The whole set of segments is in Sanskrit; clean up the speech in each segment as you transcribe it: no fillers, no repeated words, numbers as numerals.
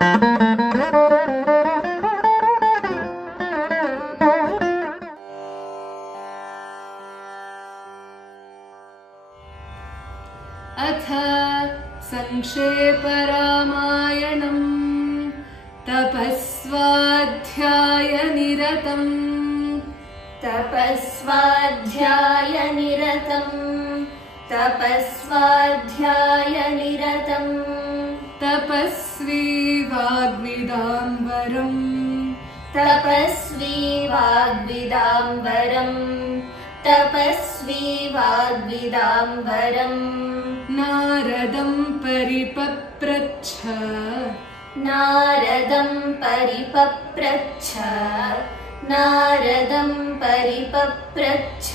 अथ संक्षेपरामायणम् तपस्वाध्यायनिरतम् तपस्वी वाग्विदाम्बरम् नारदं परिपप्रच्छ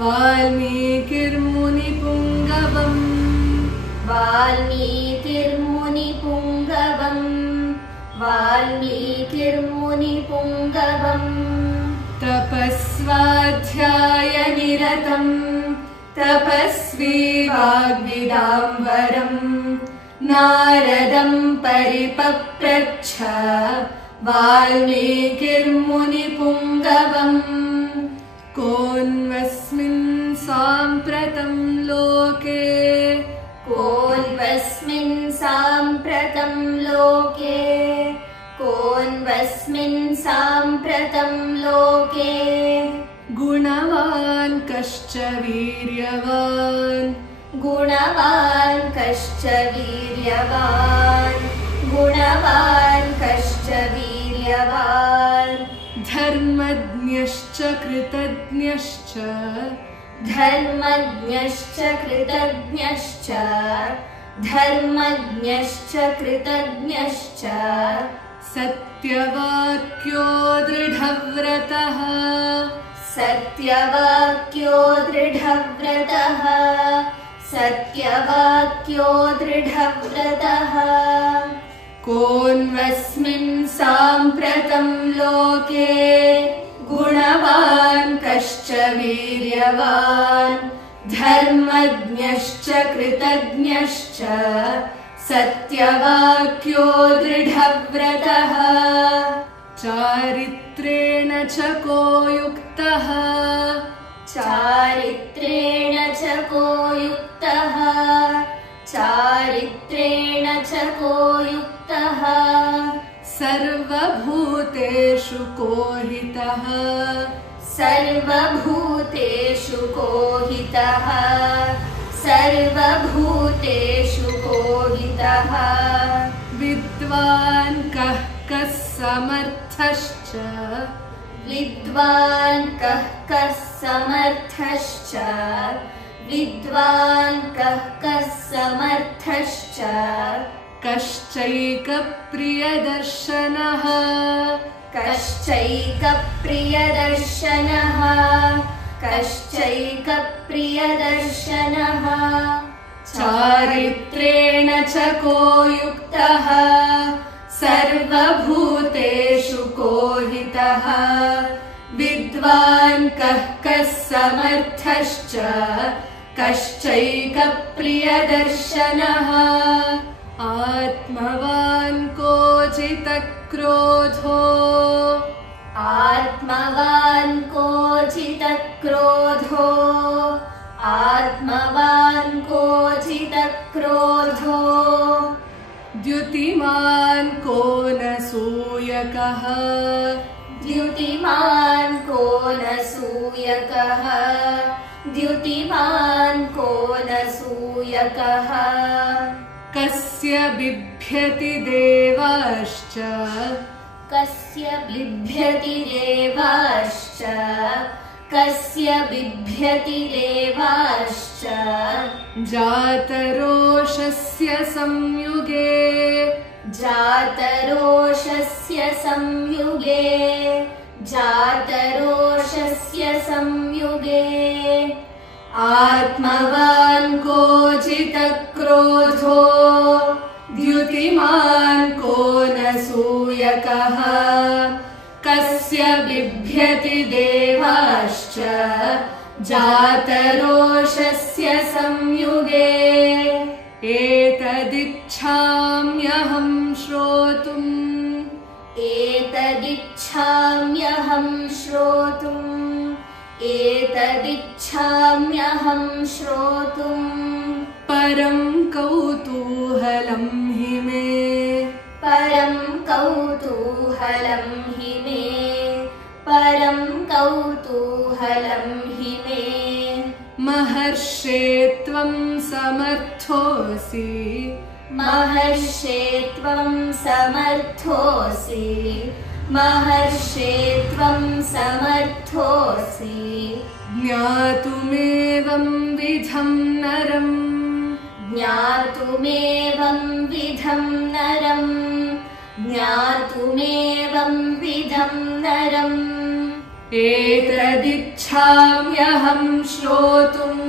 वाल्मीकिर्मुनिपुङ्गवम् तपस्वी वाग्विदाम्बरम् नारदं परिपप्रच्छ वाल्मीकिर्मुनिपुङ्गवम् कोऽन्वस्मिन् साम्प्रतं लोके गुणवान् कश्च वीर्यवान् धर्मज्ञश्च कृतज्ञश्च सत्यवाक्यो दृढव्रतः कोऽन्वस्मिन् साम्प्रतं लोके गुणवान् कश्च वीर्यवान् धर्मज्ञश्च कृतज्ञश्च सत्यवाक्यो दृढव्रतः चारित्रेण च को युक्तः सर्वभूतेषु कोहितः विद्वान् कः समर्थश्च कश्चैकप्रियदर्शनः चारित्रेण च को युक्तः सर्वभूतेषु कोहितः विद्वान् कः समर्थश्च कश्चैकप्रियदर्शनः आत्मवान् कोऽजितक्रोधो द्युतिमान् को नसूयकः कस्य बिभ्यति देवाश्च जातरोषस्य संयुगे आत्मवान् कोऽजितक्रोधो द्युतिमान् को नसूयकः कस्य बिभ्यति देवाश्च जातरोषस्य संयुगे एतदिच्छाम्यहं श्रोतुम् एतदिच्छाम्यहं श्रोतुम् एतदिच्छाम्यहं श्रोतुम् परं कौतूहलं हि मे परं कौतूहलं हि मे परं कौतूहलं हि मे महर्षे त्वं समर्थोऽसि महर्षे त्वं समर्थोऽसि महर्षे त्वं समर्थोऽसि ज्ञातुमेवं विधं नरम् ज्ञातुमेवं विधं नरम् ज्ञातुमेवं विधं नरम् एतदिच्छाम्यहं श्रोतुम्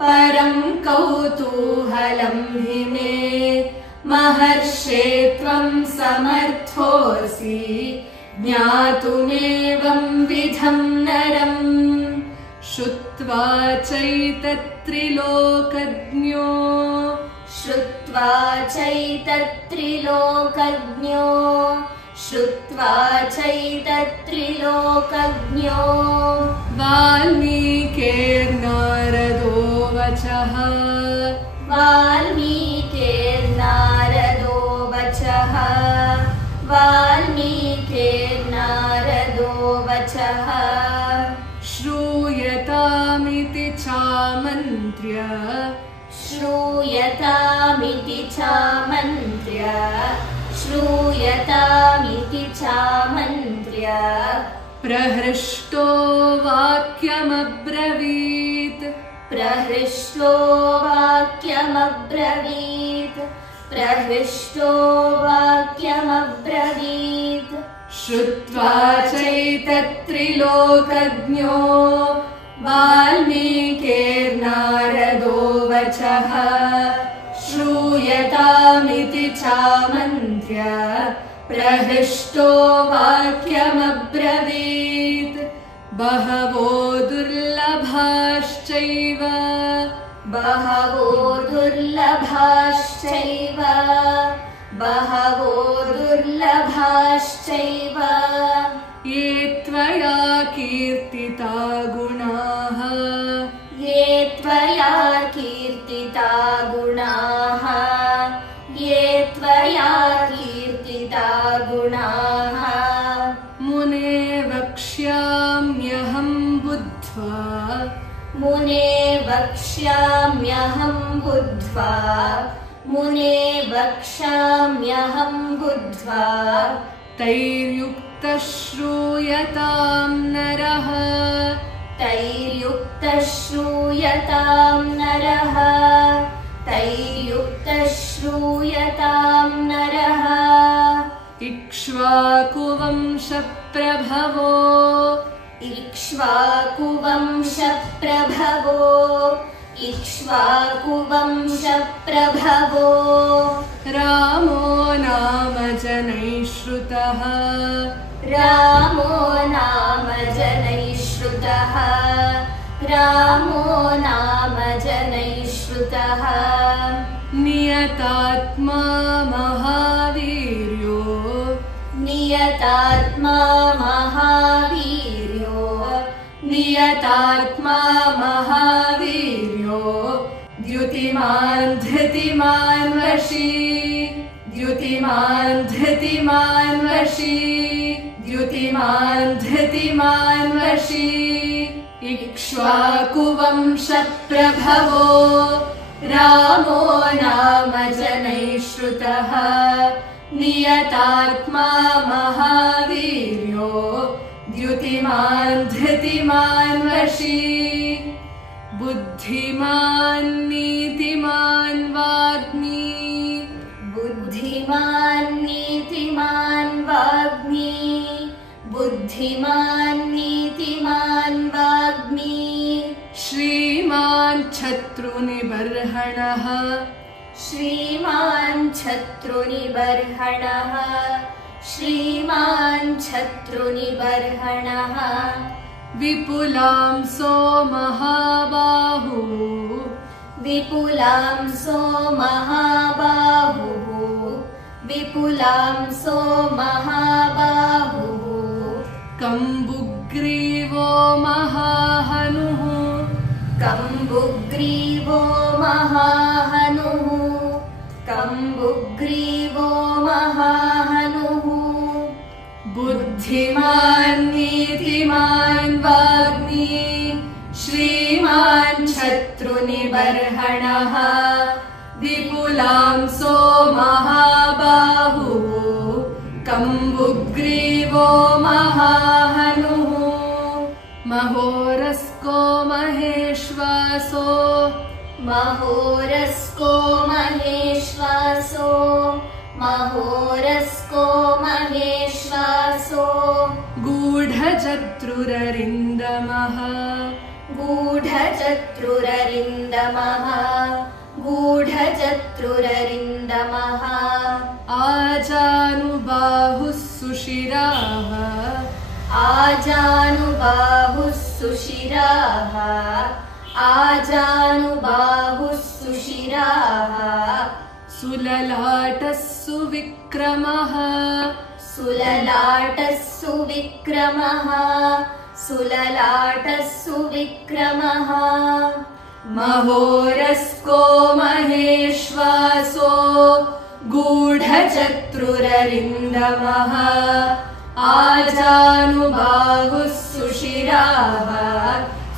परं कौतूहलं हि मे महर्षे त्वं समर्थोऽसि ज्ञातुमेवं विधं नरम् श्रुत्वा चैतत्त्रिलोकज्ञो श्रुत्वा चैतत्त्रिलोकज्ञो श्रुत्वा चैतत्त्रिलोकज्ञो वाल्मीकिर्नारदो वचः वाल्मीकिर्नारदो वचः वाल्मीकिर्नारदो वचः श्रूयतामिति चामन्त्र्य श्रूयतामिति चामन्त्र्य श्रूयतामिति चामन्त्र्य प्रहृष्टो वाक्यमब्रवीत् प्रहृष्टो वाक्यमब्रवीत् प्रहृष्टो वाक्यमब्रवीत् श्रुत्वा चैतत्त्रिलोकज्ञो वाल्मीकिर्नारदो वचः श्रूयतामिति चामन्त्र्य प्रहृष्टो वाक्यमब्रवीत् बहवो दुर्लभाश्चैव बहवो दुर्लभाश्चैव बहवो दुर्लभाश्चैव ये त्वया कीर्तिता गुणाः ये त्वया कीर्तिता गुणाः ये त्वया कीर्तिता गुणाः मुने वक्ष्याम्यहं बुद्ध्वा मुने वक्ष्याम्यहं बुद्ध्वा मुने वक्ष्याम्यहं बुद्ध्वा तैर्युक्तः श्रूयतां नरः तैर्युक्तः श्रूयतां नरः तैर्युक्तः श्रूयतां नरः इक्ष्वाकुवंशप्रभवो इक्ष्वाकुवंशप्रभवो इक्ष्वाकुवंशप्रभवो रामो नाम जनैः श्रुतः रामो नाम जनैः श्रुतः रामो नाम जनैः श्रुतः नियतात्मा महावीर्यो नियतात्मा महावीर्यो नियतात्मा महावीर्यो द्युतिमान् धृतिमान् वशी द्युतिमान् धृतिमान् वशी द्युतिमान् धृतिमान् वशी इक्ष्वाकुवंशप्रभवो रामो नाम जनैः श्रुतः नियतात्मा महावीर्यो द्युतिमान् धृतिमान् वशी बुद्धिमान् नीतिमान् वाग्मी बुद्धिमान् नीतिमान् वाग्मी बुद्धिमान् नीतिमान् वाग्मी श्रीमान् शत्रुनिबर्हणः श्रीमान् शत्रुनिबर्हणः श्रीमान् शत्रुनिबर्हणः विपुलांसो महाबाहुः विपुलांसो महाबाहुः विपुलांसो महाबाहुः कम्बुग्रीवो महाहनुः कम्बुग्रीवो महाहनुः कम्बुग्रीवो महाहनुः बुद्धिमान् नीतिमान् वाग्मी श्रीमान् शत्रुनिबर्हणः विपुलांसो महाबाहुः कम्बुग्रीवो महाहनुः महोरस्को महेश्वासो महोरस्को महेश्वासो महोरस्को महेश्वासो गूढचत्रुररिन्दमः गूढचत्रुररिन्दमः गूढचत्रुररिन्दमः आजानुबाहुः सुशिराः आजानुबाहुः सुशिराः आजानुबाहुः सुशिराः सुललाटः सुविक्रमः सुललाटः सुविक्रमः सुललाटः सुविक्रमः महोरस्को महेश्वासो गूढचत्रुररिन्दमः आजानुबाहुः सुशिराः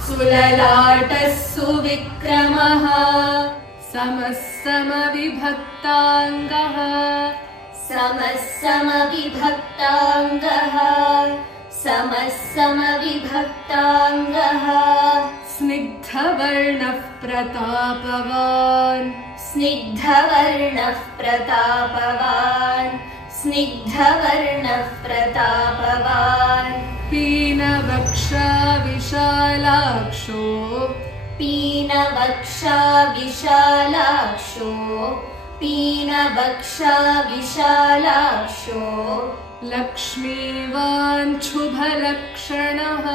सुललाटः सुविक्रमः समः समविभक्ताङ्गः समः समविभक्ताङ्गः समः समविभक्ताङ्गः स्निग्धवर्णः प्रतापवान् स्निग्धवर्णः प्रतापवान् स्निग्धवर्णः प्रतापवान् पीनवक्षा विशालाक्षो पीनवक्षा विशालाक्षो पीनवक्षा विशालाक्षो लक्ष्मीवान् शुभलक्षणः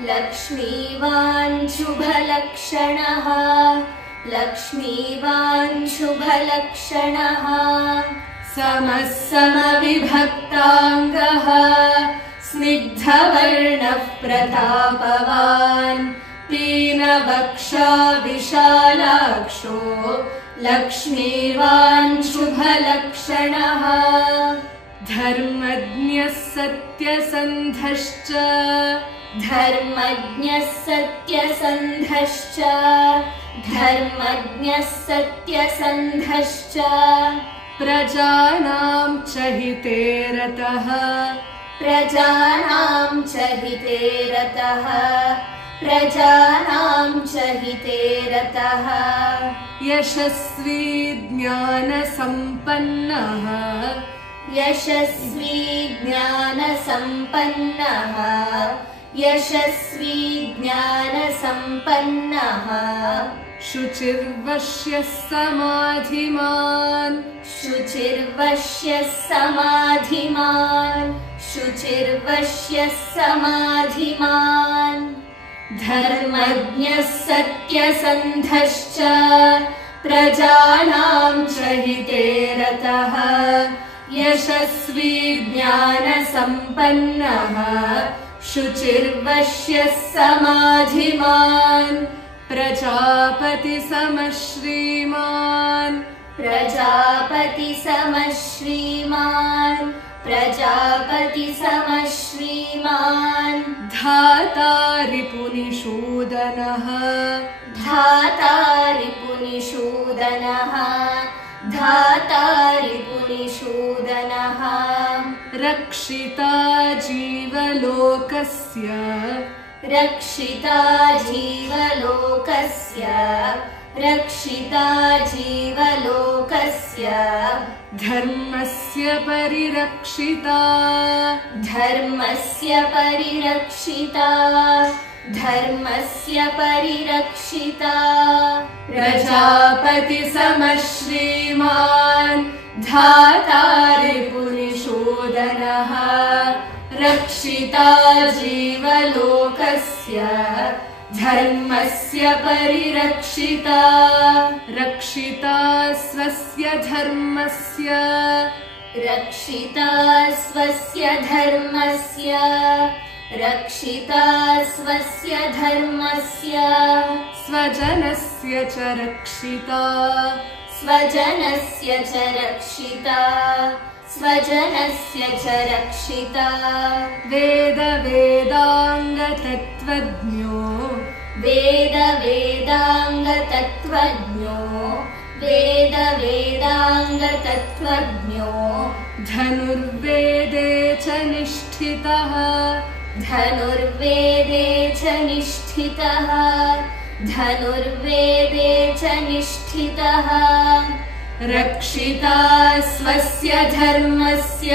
लक्ष्मीवान् शुभलक्षणः लक्ष्मीवान् शुभलक्षणः समः समविभक्ताङ्गः स्निग्धवर्णः प्रतापवान् पीनवक्षा विशालाक्षो लक्ष्मीवान् शुभलक्षणः धर्मज्ञः सत्यसन्धश्च धर्मज्ञः सत्यसन्धश्च धर्मज्ञः सत्यसन्धश्च प्रजानां च हिते रतः प्रजानां च हिते रतः प्रजानां च हिते रतः यशस्वी ज्ञानसम्पन्नः यशस्वी ज्ञानसम्पन्नः यशस्वी ज्ञानसम्पन्नः शुचिर्वश्यः समाधिमान् शुचिर्वश्यः समाधिमान् शुचिर्वश्यः समाधिमान् धर्मज्ञः सत्यसन्धश्च प्रजानां च हिते रतः यशस्वी ज्ञानसम्पन्नः शुचिर्वश्यः समाधिमान् प्रजापतिसमः श्रीमान् प्रजापतिसमः श्रीमान् प्रजापतिसमः श्रीमान् धाता रिपुनिषूदनः धाता रिपुनिषूदनः धाता रिपुनिषूदनः रक्षिता जीवलोकस्य रक्षिता जीवलोकस्य रक्षिता जीवलोकस्य धर्मस्य परिरक्षिता धर्मस्य परिरक्षिता धर्मस्य परिरक्षिता प्रजापतिसमः श्रीमान् धाता रिपुनिषूदनः रक्षिता जीवलोकस्य धर्मस्य परिरक्षिता रक्षिता स्वस्य धर्मस्य रक्षिता स्वस्य धर्मस्य रक्षिता स्वस्य धर्मस्य स्वजनस्य च रक्षिता स्वजनस्य च रक्षिता स्वजनस्य च रक्षिता वेद वेदाङ्गतत्त्वज्ञो वेद वेदाङ्गतत्त्वज्ञो वेद वेदाङ्गतत्त्वज्ञो धनुर्वेदे च निष्ठितः धनुर्वेदे च निष्ठितः धनुर्वेदे च निष्ठितः रक्षिता स्वस्य धर्मस्य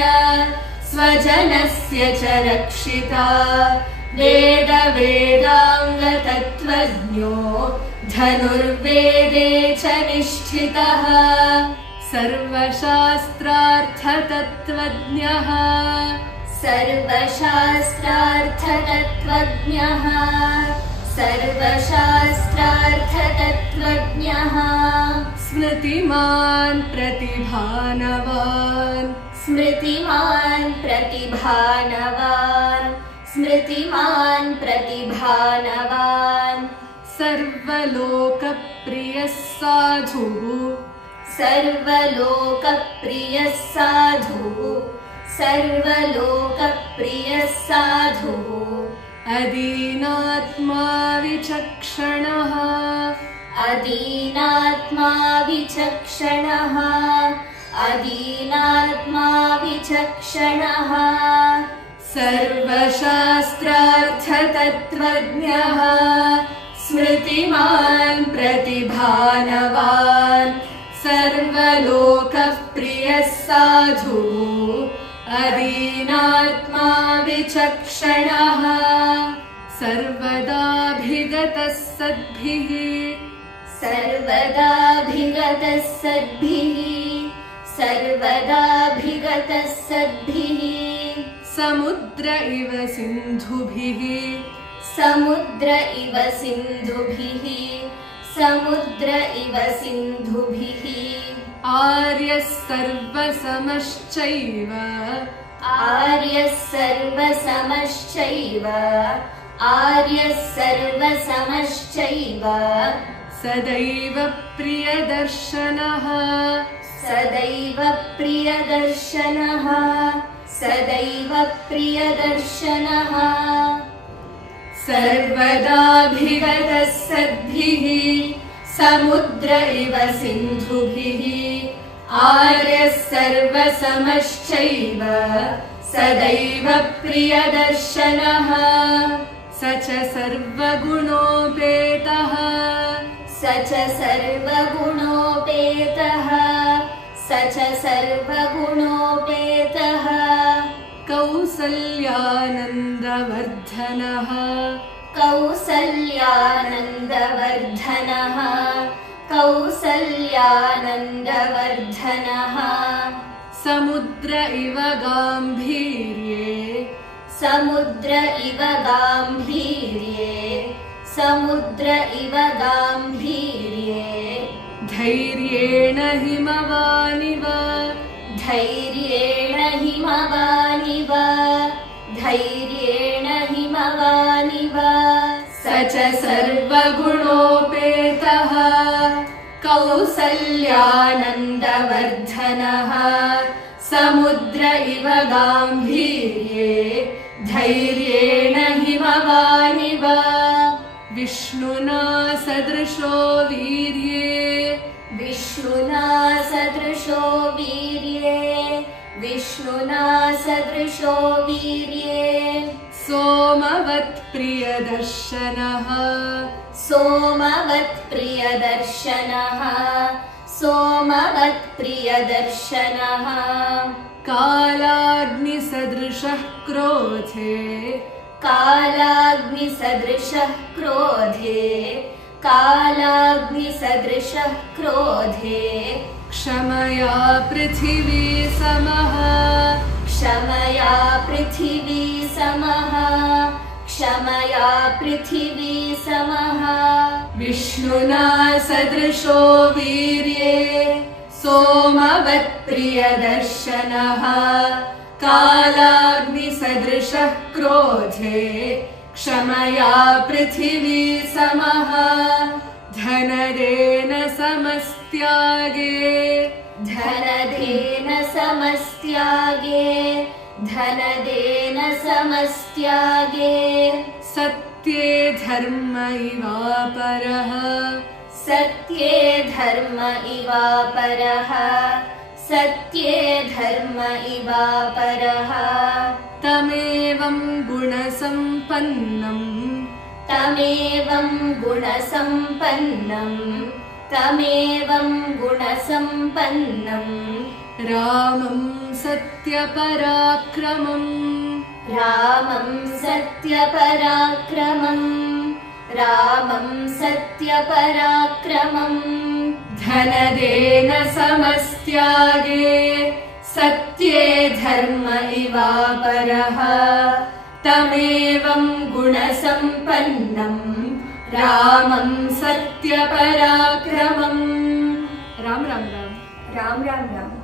स्वजनस्य च रक्षिता वेद वेदाङ्गतत्त्वज्ञो धनुर्वेदे च निष्ठितः सर्वशास्त्रार्थतत्त्वज्ञः सर्वशास्त्रार्थतत्त्वज्ञः सर्वशास्त्रार्थतत्त्वज्ञः स्मृतिमान् प्रतिभानवान् स्मृतिमान् प्रतिभानवान् स्मृतिमान् प्रतिभानवान् सर्वलोकप्रियः साधुः सर्वलोकप्रियः साधुः सर्वलोकप्रियः साधुः अदीनात्मा विचक्षणः अदीनात्मा विचक्षणः अदीनात्मा विचक्षणः सर्वशास्त्रार्थतत्त्वज्ञः स्मृतिमान् प्रतिभानवान् सर्वलोकप्रियः साधुः अदीनात्मा विचक्षणः सर्वदाभिगतः सद्भिः सर्वदाभिगतः सद्भिः सर्वदाभिगतः सद्भिः समुद्र इव सिन्धुभिः समुद्र इव सिन्धुभिः समुद्र इव सिन्धुभिः आर्यः सर्वसमश्चैव आर्यः सर्वसमश्चैव आर्यः सर्वसमश्चैव सदैव प्रियदर्शनः सदैव प्रियदर्शनः सदैव प्रियदर्शनः सर्वदाभिगतः सद्भिः समुद्र इव सिन्धुभिः आर्यः सर्वसमश्चैव सदैव प्रियदर्शनः स च सर्वगुणोपेतः स च सर्वगुणोपेतः स च सर्वगुणोपेतः कौसल्यानन्दवर्धनः कौसल्यानन्दवर्धनः कौसल्यानन्दवर्धनः समुद्र इव गाम्भीर्ये समुद्र इव गाम्भीर्ये समुद्र इव गाम्भीर्ये धैर्येण हिमवानिव धैर्येण हिमवानिव धैर्येण हिमवानिव स च सर्वगुणोपेतः कौसल्यानन्दवर्धनः समुद्र इव गाम्भीर्ये धैर्येण हिमवानिव विष्णुना सदृशो वीर्ये विष्णुना सदृशो वीर्ये विष्णुना सदृशो वीर्ये सोमवत्प्रियदर्शनः सोमवत्प्रियदर्शनः सोमवत्प्रियदर्शनः कालाग्निसदृशः क्रोधे कालाग्निसदृशः क्रोधे कालाग्निसदृशः क्रोधे क्षमया पृथिवी समः क्षमया पृथिवी समः क्षमया पृथिवी समः विष्णुना सदृशो वीर्ये सोमवत्प्रियदर्शनः कालाग्निसदृशः क्रोधे क्षमया पृथिवी समः धनदेन समस्त्यागे धनदेन समस्त्यागे धनदेन समस्त्यागे सत्ये धर्म इवापरः सत्ये धर्म इवापरः सत्ये धर्म इवापरः तमेवं गुणसम्पन्नम् तमेवं गुणसम्पन्नम् तमेवं गुणसम्पन्नम् रामं सत्यपराक्रमम् रामं सत्यपराक्रमम् रामं सत्यपराक्रमम् धनदेन समस्त्यागे सत्ये धर्म इवापरः तमेवं गुणसम्पन्नम् रामं सत्यपराक्रमम् राम राम राम राम राम राम